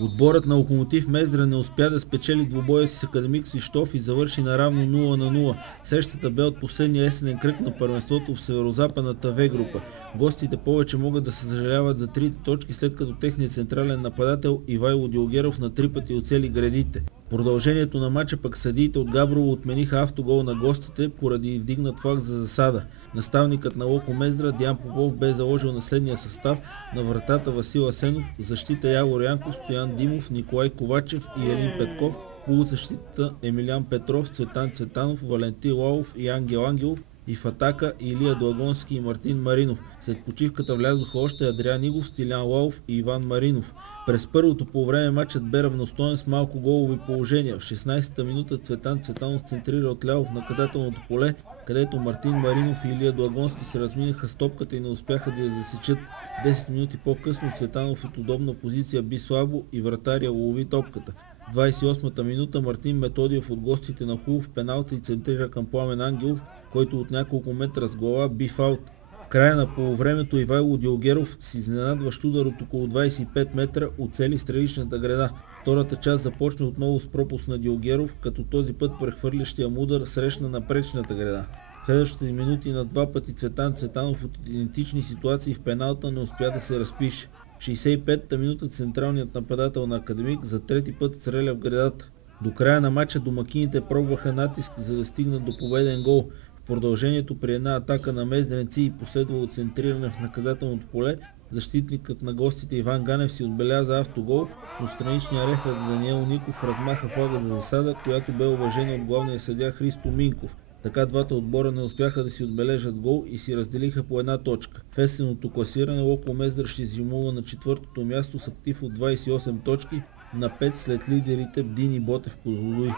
Отборът на Локомотив Мездра не успя да спечели двубоя си с Академик Свищов и завърши наравно 0-0. Срещата бе от последния есенен кръг на първенството в северозападната В група. Гостите повече могат да се съжаляват за трите точки, след като техният централен нападател Ивайло Дилгеров на 3 пъти оцели гредите. Продължението на матча пък съдиите от Габрово отмениха автогол на гостите поради вдигнат флаг за засада. Наставникът на Локо Мездра Диан Попов бе заложил на следния състав: на вратата Васил Асенов, защита Явор Янков, Стоян Димов, Николай Ковачев и Елин Петков, полузащитата Емилиан Петров, Цветан Цветанов, Валентин Лалов и Ангел Ангелов, и в атака Илия Благонски и Мартин Маринов. След почивката влязоха още Адриан Игов, Стилян Лалов и Иван Маринов. През първото полувреме матчът бе равностоен с малко голови положения. В 16-та минута Цветан Цветанов центрира отляво в наказателното поле, където Мартин Маринов и Илия Благонски се разминаха с топката и не успяха да я засечат. 10 минути по-късно Цветанов от удобна позиция би слабо и вратаря улови топката. В 28-та минута Мартин Методиев от гостите на хубав пеналти центрира към Пламен Ангелов, който от няколко метра с глава би фаут. В края на полувремето Ивайло Дилгеров с изненадващ удар от около 25 метра оцели страничната града. Втората част започна отново с пропуск на Дилгеров, като този път прехвърлящия му удар срещна напречната града. В следващите минути на два пъти Цветан Цветанов от идентични ситуации в пеналта не успя да се разпише. В 65-та минута централният нападател на Академик за трети път стреля в гредата. До края на матча домакините пробваха натиск, за да стигнат до победен гол. В продължението при една атака на мездренци и последвало центриране в наказателното поле, защитникът на гостите Иван Ганев си отбеляза автогол, но страничният рефер Даниел Ников размаха флага за засада, която бе уважена от главния съдия Христо Минков. Така двата отбора не успяха да си отбележат гол и си разделиха по една точка. В есенното класиране Локо Мездра ще изжимува на четвъртото място с актив от 28 точки, на 5 след лидерите Бдин и Ботев Козлодуй.